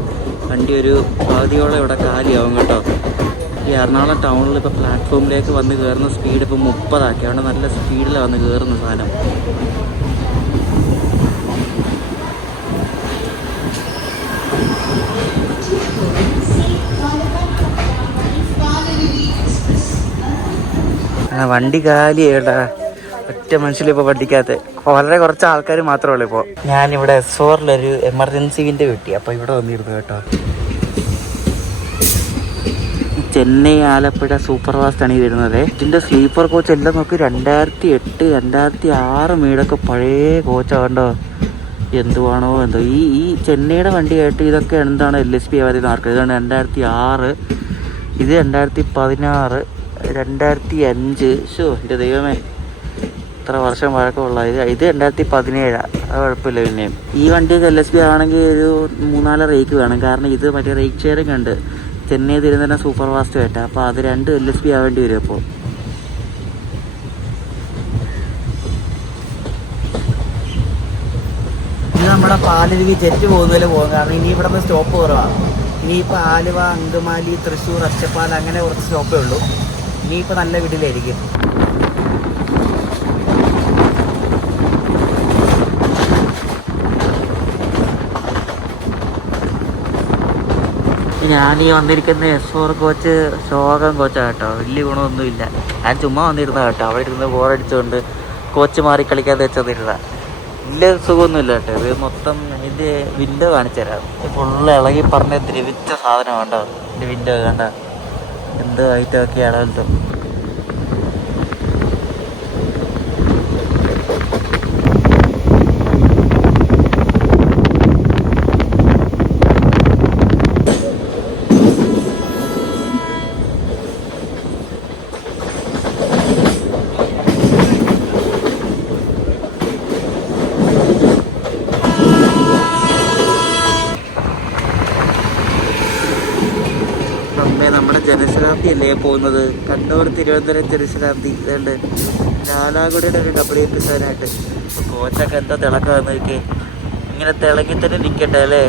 വണ്ടി ഒരു പകുതിയോളം ഇവിടെ കാലിയാവും കേട്ടോ. ഈ എറണാകുളം ടൗണിൽ ഇപ്പോൾ പ്ലാറ്റ്ഫോമിലേക്ക് വന്ന് കയറുന്ന സ്പീഡ് ഇപ്പോൾ 30 ആക്കി. അവിടെ നല്ല സ്പീഡിലാണ് വന്ന് കയറുന്ന സാധനം. വണ്ടി കാലിയേട്ടാ. ഒറ്റ മനുഷ്യരിപ്പോൾ വണ്ടിക്കകത്ത് വളരെ കുറച്ച് ആൾക്കാർ മാത്രമേ ഉള്ളൂ. ഇപ്പോൾ ഞാനിവിടെ S4 എമർജൻസി വിൻഡോ കിട്ടി. അപ്പോൾ ഇവിടെ വന്നിരുന്നു കേട്ടോ. ചെന്നൈ ആലപ്പുഴ സൂപ്പർ ഫാസ്റ്റാണ് ഈ വരുന്നത്. ഇതിൻ്റെ സ്ലീപ്പർ കോച്ച് എല്ലാം നോക്കി 2008 2006 മീഡൊക്കെ പഴയ കോച്ചാണ് കേട്ടോ. എന്തുവാണോ എന്തോ. ഈ ചെന്നൈയുടെ വണ്ടിയായിട്ട് ഇതൊക്കെ എന്താണ് LSP ആവാതെ മാർക്ക്. ഇതാണ് 2006, ഇത് 2016, 2005. എൻ്റെ ദൈവമേ, ഇത്ര വർഷം വഴക്കമുള്ള ഇത് 2017. അത് കുഴപ്പമില്ല. പിന്നെയും ഈ വണ്ടിയൊക്കെ LSP ആണെങ്കിൽ ഒരു 3-4 റേക്ക് വേണം. കാരണം ഇത് മറ്റേ റേക്ക് ഷെയറിംഗ് ഉണ്ട് ചെന്നൈ തിരുവനന്തപുരം സൂപ്പർ ഫാസ്റ്റ് ആയിട്ട്. അപ്പോൾ അത് 2 LSP ആവേണ്ടി വരും. അപ്പോൾ ഇത് നമ്മുടെ പാലരുവി ജെറ്റ് പോകുന്നതിൽ പോകും. കാരണം ഇനി ഇവിടെ നിന്ന് സ്റ്റോപ്പ് കുറവാണ്. ഇനിയിപ്പോൾ ആലുവ, അങ്കമാലി, തൃശ്ശൂർ, ഒറ്റപ്പാലം അങ്ങനെ കുറച്ച് സ്റ്റോപ്പേ ഉള്ളൂ. ഇനിയിപ്പോൾ നല്ല വീട്ടിലായിരിക്കും. ഞാനീ വന്നിരിക്കുന്ന S4 കോച്ച് ശോകം കോച്ചാണ് കേട്ടോ. വലിയ ഗുണമൊന്നുമില്ല. ഞാൻ ചുമ്മാ വന്നിരുന്ന കേട്ടോ. അവിടെ ഇരുന്ന് ബോറടിച്ചുകൊണ്ട് കോച്ച് മാറി കളിക്കാതെ വെച്ചോന്നിരുന്ന. വലിയ സുഖമൊന്നുമില്ല കേട്ടോ. ഇത് മൊത്തം ഇതിൻ്റെ വിൻഡോ കാണിച്ചു തരാം. ഫുള്ള് ഇളകി പറഞ്ഞ് ദ്രവിച്ച സാധനം കണ്ടോ. ഇതിൻ്റെ വിൻഡോ കണ്ട എന്ത് ഐറ്റമൊക്കെയാണോ എന്തോ. നമ്മുടെ ജനശതാബ്ദി അല്ലേ പോകുന്നത്, കണ്ണൂർ തിരുവനന്തപുരം ജനശതാബ്ദി. ഇതുണ്ട് ലാലാഗുഡിയുടെ ഒരു WF7 കോച്ചൊക്കെ എന്താ തിളക്കാന്ന് നോക്കി. ഇങ്ങനെ തിളങ്ങി തന്നെ നിൽക്കട്ടെ അല്ലേ.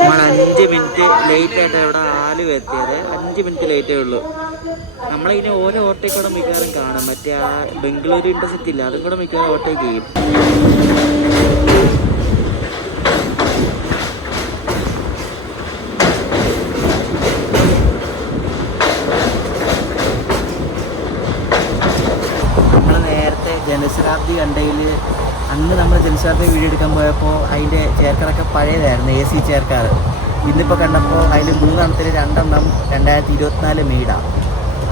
നമ്മൾ 5 മിനിറ്റ് ലേറ്റായിട്ട് ഇവിടെ ആലുവ എത്തിയത്. 5 മിനിറ്റ് ലേറ്റേ ഉള്ളൂ. നമ്മളിങ്ങനെ ഓരോ ഓവർടേക്ക് കൂടെ മിക്കവാറും കാണാം. മറ്റേ ആ ബംഗളൂരു ഇന്റർസിറ്റി ഇല്ല, അതും കൂടെ മിക്കവാറും ഓവർടേക്ക് ചെയ്യും. നമ്മൾ നേരത്തെ ജനശതാബ്ദി കണ്ടതിൽ അന്ന് നമ്മൾ ജനശതാബ്ദി വീഡിയോ എടുക്കാൻ പോയപ്പോൾ അതിൻ്റെ ചെയർക്കാരൊക്കെ പഴയതായിരുന്നു, AC ചെയർക്കാർ. ഇന്നിപ്പോൾ കണ്ടപ്പോൾ അതിൽ 3 2 2024 മെയ്ഡാണ്.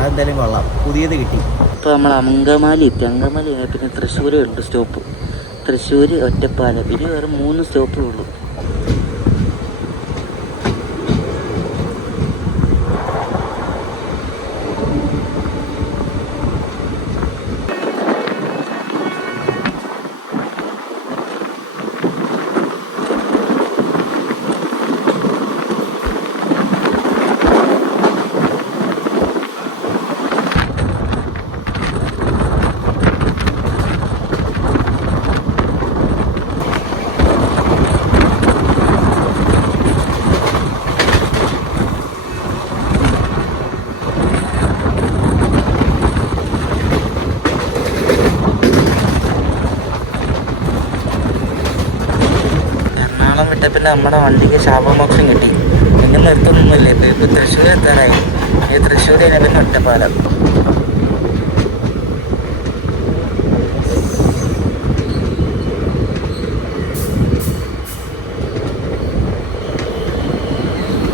അതെന്തായാലും കൊള്ളാം, പുതിയത് കിട്ടി. ഇപ്പോൾ നമ്മൾ അങ്കമാലി എത്തി. അങ്കമാലി പിന്നെ തൃശ്ശൂരേ ഉണ്ട് സ്റ്റോപ്പ്. തൃശ്ശൂർ, ഒറ്റപ്പാലം, ഇനി വേറെ 3 സ്റ്റോപ്പേ ഉള്ളൂ. വിട്ട പിന്നെ നമ്മുടെ വണ്ടിക്ക് ശാപമോക്ഷം കിട്ടി. പിന്നെ നിർത്തുന്നൊന്നുമില്ല. ഇപ്പോൾ തൃശ്ശൂർ എത്താനായി. ഈ തൃശ്ശൂർ കഴിഞ്ഞാൽ പിന്നെ ഒറ്റപ്പാലം.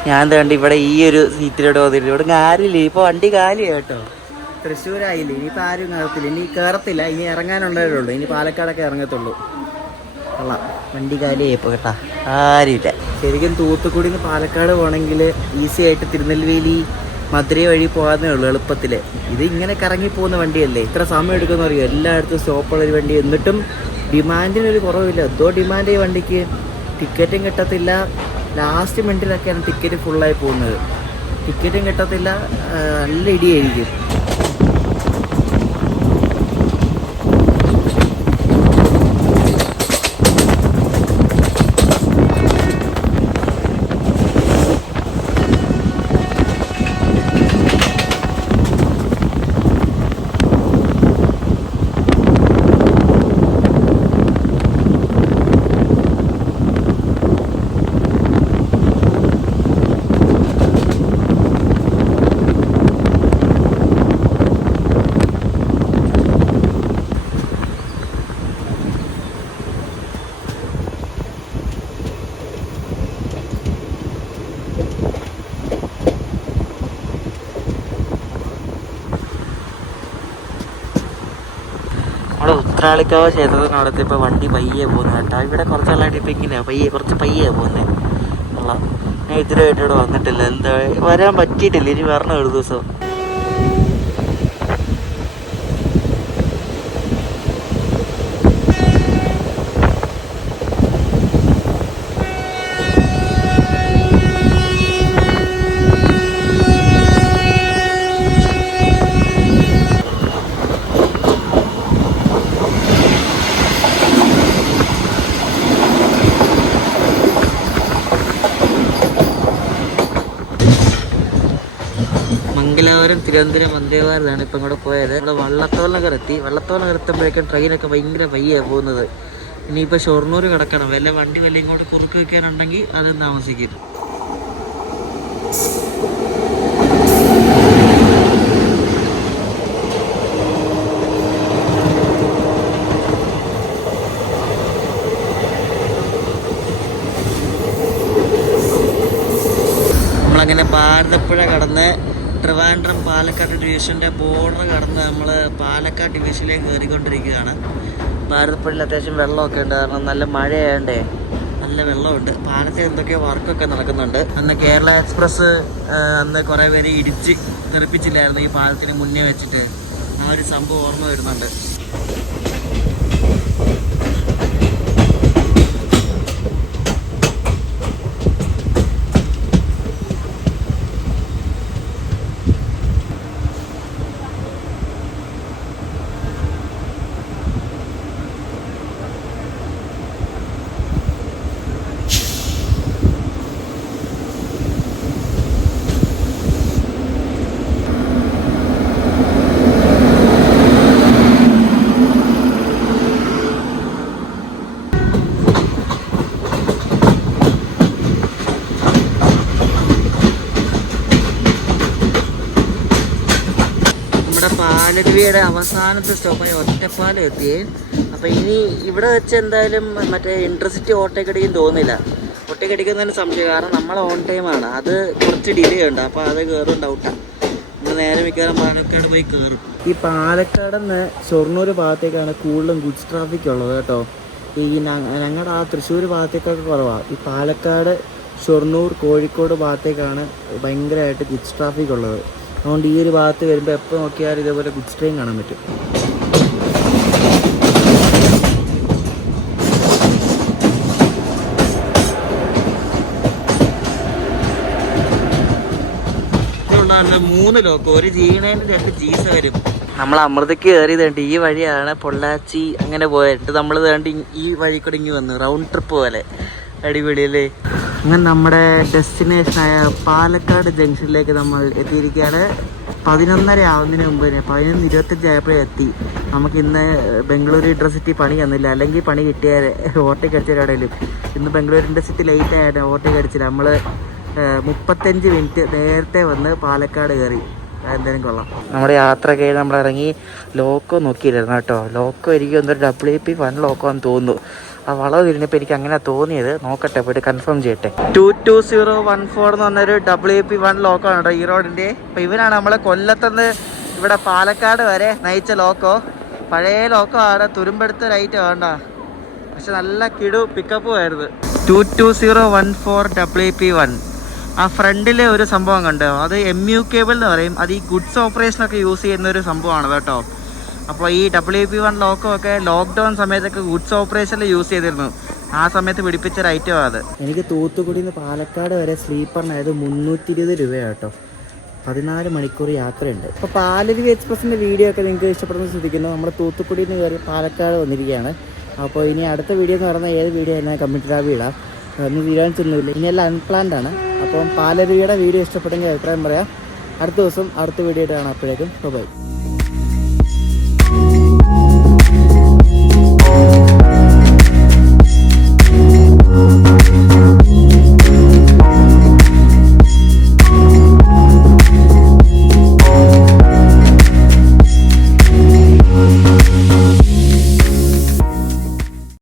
ഞാൻ കണ്ട് ഇവിടെ ഈ ഒരു സീറ്റിലോട്ട് വന്നില്ല. ഇവിടെ ആരില്ല. ഇപ്പോൾ വണ്ടി കാലിയാണ് കേട്ടോ. തൃശ്ശൂരായില്ല. ഇനിയിപ്പോൾ ആരും കയറത്തില്ല. ഇനി കയറത്തില്ല. ഇനി ഇറങ്ങാനുള്ളവരേ ഉള്ളൂ. ഇനി പാലക്കാടൊക്കെ ഇറങ്ങത്തുള്ളൂ. കൊള്ളാം, വണ്ടി കാലിയായിപ്പോൾ കേട്ടോ. ആരുമില്ല. ശരിക്കും തൂത്തുക്കുടി നിന്ന് പാലക്കാട് പോകണമെങ്കിൽ ഈസി ആയിട്ട് തിരുനെൽവേലി, മധുര വഴി പോകാന്നേ ഉള്ളൂ എളുപ്പത്തിൽ. ഇത് ഇങ്ങനെ കറങ്ങി പോകുന്ന വണ്ടിയല്ലേ. ഇത്ര സമയം എടുക്കുമെന്ന് അറിയുമോ. എല്ലായിടത്തും സ്റ്റോപ്പുള്ളൊരു വണ്ടി. എന്നിട്ടും ഡിമാൻഡിനൊരു കുറവില്ല. എന്തോ ഡിമാൻഡ് ഈ വണ്ടിക്ക്. ടിക്കറ്റും കിട്ടത്തില്ല. ലാസ്റ്റ് മിനിറ്റിലൊക്കെയാണ് ടിക്കറ്റ് ഫുള്ളായി പോകുന്നത്. ടിക്കറ്റും കിട്ടത്തില്ല. നല്ല ഇടിയായിരിക്കും. നമ്മുടെ ഉത്രാളിക്കാവ് ക്ഷേത്രത്തിനടുത്ത് ഇപ്പോൾ വണ്ടി പയ്യെ പോകുന്നത് കേട്ടോ. ഇവിടെ കുറച്ചാളായിട്ട് ഇപ്പോൾ ഇങ്ങനെയാണ് കുറച്ച് പയ്യെ പോകുന്നത്. കൊള്ളാം. ഞാൻ ഇതിലായിട്ട് ഇവിടെ വന്നിട്ടില്ല. എന്താ വരാൻ പറ്റിയിട്ടില്ല. ഇനി വരണം ഒരു ദിവസം. മംഗലാപുരം തിരുവനന്തപുരം വന്ദേ ഭാരതാണ് ഇപ്പം കൂടെ പോയത്. നമ്മൾ വള്ളത്തോൾ നഗർ എത്തുമ്പോഴേക്കും ട്രെയിനൊക്കെ ഭയങ്കര പയ്യാണ് പോകുന്നത്. ഇനിയിപ്പോൾ ഷൊർണൂർ കിടക്കണം, വണ്ടി ഇങ്ങോട്ട് കുറുക്ക് വയ്ക്കാനുണ്ടെങ്കിൽ അതും താമസിക്കും. നമ്മളങ്ങനെ ഭാരതപ്പുഴ കടന്ന് ട്രിവാൻഡ്രം പാലക്കാട് ഡിവിഷൻ്റെ ബോർഡർ കടന്ന് നമ്മൾ പാലക്കാട് ഡിവിഷനിലേക്ക് കയറിക്കൊണ്ടിരിക്കുകയാണ്. ഭാരതപ്പുഴയിൽ അത്യാവശ്യം വെള്ളമൊക്കെ ഉണ്ട്, കാരണം നല്ല മഴയായതുകൊണ്ടേ നല്ല വെള്ളമുണ്ട്. പാലത്തിൽ എന്തൊക്കെയോ വർക്കൊക്കെ നടക്കുന്നുണ്ട്. അന്ന് കേരള എക്സ്പ്രസ് അന്ന് കുറേ പേര് ഇടിച്ച് തെറിപ്പിച്ചില്ലായിരുന്നു ഈ പാലത്തിന് മുന്നേ വെച്ചിട്ട്. ആ ഒരു സംഭവം ഓർമ്മ വരുന്നുണ്ട്. പാലരുവിയുടെ അവസാനത്തെ സ്റ്റോപ്പായി ഒറ്റപ്പാലം എത്തിയേ. അപ്പോൾ ഇനി ഇവിടെ വെച്ച് എന്തായാലും മറ്റേ ഇൻട്രസിറ്റി ഓട്ടോക്കടിക്കും തോന്നില്ല. ഒറ്റക്കടിക്കുന്നതിന് സംശയം, കാരണം നമ്മൾ ഓൺ ടൈമാണ്. അത് കുറച്ച് ഡിലേ ഉണ്ട്, അപ്പോൾ അത് കയറും ഡൗട്ടാണ്. നമ്മൾ നേരെ മിക്കവാറും പാലക്കാട് പോയി കയറും. ഈ പാലക്കാട് നിന്ന് ഷൊർണൂർ ഭാഗത്തേക്കാണ് കൂടുതലും ഗുഡ്സ് ട്രാഫിക് ഉള്ളത് കേട്ടോ. ഈ ഞങ്ങളുടെ ആ തൃശ്ശൂർ ഭാഗത്തേക്കൊക്കെ കുറവാണ്. ഈ പാലക്കാട്, ഷൊർണൂർ, കോഴിക്കോട് ഭാഗത്തേക്കാണ് ഭയങ്കരമായിട്ട് ഗുഡ്സ് ട്രാഫിക് ഉള്ളത്. അതുകൊണ്ട് ഈ ഒരു ഭാഗത്ത് വരുമ്പോൾ എപ്പോൾ നോക്കിയാലും ഇതേപോലെ ഗുഡ്സ് ട്രെയിൻ കാണാൻ പറ്റും. ഇതുണ്ടാകുന്ന 3 ലോക്കോ, ഒരു G9 2 G7 വരും. നമ്മൾ അമൃതയ്ക്ക് കയറിയതുണ്ട്. ഈ വഴിയാണ് പൊള്ളാച്ചി അങ്ങനെ പോയിട്ട് നമ്മൾ വേണ്ടി ഈ വഴി കൂടെ ഇങ്ങി വന്നു, റൗണ്ട് ട്രിപ്പ് പോലെ. അടിപൊളിയല്ലേ? അങ്ങനെ നമ്മുടെ ഡെസ്റ്റിനേഷനായ പാലക്കാട് ജംഗ്ഷനിലേക്ക് നമ്മൾ എത്തിയിരിക്കുകയാണ്. 11:30 ആവുന്നതിന് മുമ്പ് 11:25 ആയപ്പോഴേ എത്തി. നമുക്ക് ഇന്ന് ബംഗളൂരു ഇൻറ്റർസിറ്റി പണി തന്നില്ല, അല്ലെങ്കിൽ പണി കിട്ടിയാൽ ഓവർടേക്ക് അടിച്ചൊരാടേലും. ഇന്ന് ബംഗളൂരു ഇൻറ്റർസിറ്റി ലേറ്റ് ആയിട്ട് ഓവർടേക്ക് അടിച്ചില്ല. നമ്മൾ 35 മിനിറ്റ് നേരത്തെ വന്ന് പാലക്കാട് കയറി. എന്തായാലും കൊള്ളാം. നമ്മുടെ യാത്ര കഴിഞ്ഞ് നമ്മൾ ഇറങ്ങി ലോക്കോ നോക്കിയില്ലായിരുന്നു കേട്ടോ. ലോക്കോ എനിക്ക് എന്തൊരു WP1 ലോക്കോ എന്ന് തോന്നുന്നു. ആ വളവ് തിരിഞ്ഞപ്പോൾ എനിക്ക് അങ്ങനെ തോന്നിയത്. നോക്കട്ടെ, പോയിട്ട് കൺഫേം ചെയ്യട്ടെ. 22014 എന്ന് പറഞ്ഞൊരു WP1 ലോക്കോ ആണ് കേട്ടോ ഈ റോഡിൻ്റെ. അപ്പോൾ ഇവനാണ് നമ്മളെ കൊല്ലത്തുനിന്ന് ഇവിടെ പാലക്കാട് വരെ നയിച്ച ലോക്കോ. പഴയ ലോക്കോ ആണ്, തുരുമ്പെടുത്ത ലൈറ്റ് വേണ്ട, പക്ഷെ നല്ല കിടു പിക്കപ്പും ആയിരുന്നു. 22014 WP1. ആ ഫ്രണ്ടിൽ ഒരു സംഭവം കണ്ടോ, അത് MU കേബിൾ എന്ന് പറയും. അത് ഈ ഗുഡ്സ് ഓപ്പറേഷനൊക്കെ യൂസ് ചെയ്യുന്ന ഒരു സംഭവമാണ് കേട്ടോ. അപ്പോൾ ഈ WP1 ലോക്കോ ഒക്കെ ലോക്ക്ഡൗൺ സമയത്തൊക്കെ ഗുഡ്സ് ഓപ്പറേഷനിൽ യൂസ് ചെയ്തിരുന്നു. ആ സമയത്ത് പിടിപ്പിച്ച ഒരു ഐറ്റമാണ് അത്. എനിക്ക് തൂത്തുക്കുടിയിൽ നിന്ന് പാലക്കാട് വരെ സ്ലീപ്പറിനായത് 320 രൂപയാണ് കേട്ടോ. 14 മണിക്കൂർ യാത്രയുണ്ട്. അപ്പോൾ പാലരുവി എക്സ്പ്രസിൻ്റെ വീഡിയോ ഒക്കെ നിങ്ങൾക്ക് ഇഷ്ടപ്പെടുന്ന ശ്രദ്ധിക്കുന്നു. നമ്മൾ തൂത്തുക്കുടിയിൽ നിന്ന് കയറി പാലക്കാട് വന്നിരിക്കുകയാണ്. അപ്പോൾ ഇനി അടുത്ത വീഡിയോ എന്ന് പറഞ്ഞാൽ ഏത് വീഡിയോ ആയിരുന്നാൽ കമൻറ്റ് ടാബ് ഇടാം. ഇനി തീരുമാനിച്ചൊന്നുമില്ല, ഇനിയെല്ലാം അൺപ്ലാൻഡ് ആണ്. അപ്പം പാലരുവിയുടെ വീഡിയോ ഇഷ്ടപ്പെട്ടെങ്കിൽ അഭിപ്രായം പറയാം. അടുത്ത ദിവസം അടുത്ത വീഡിയോ ആയിട്ട് കാണാം. അപ്പോഴേക്കും ബൈ.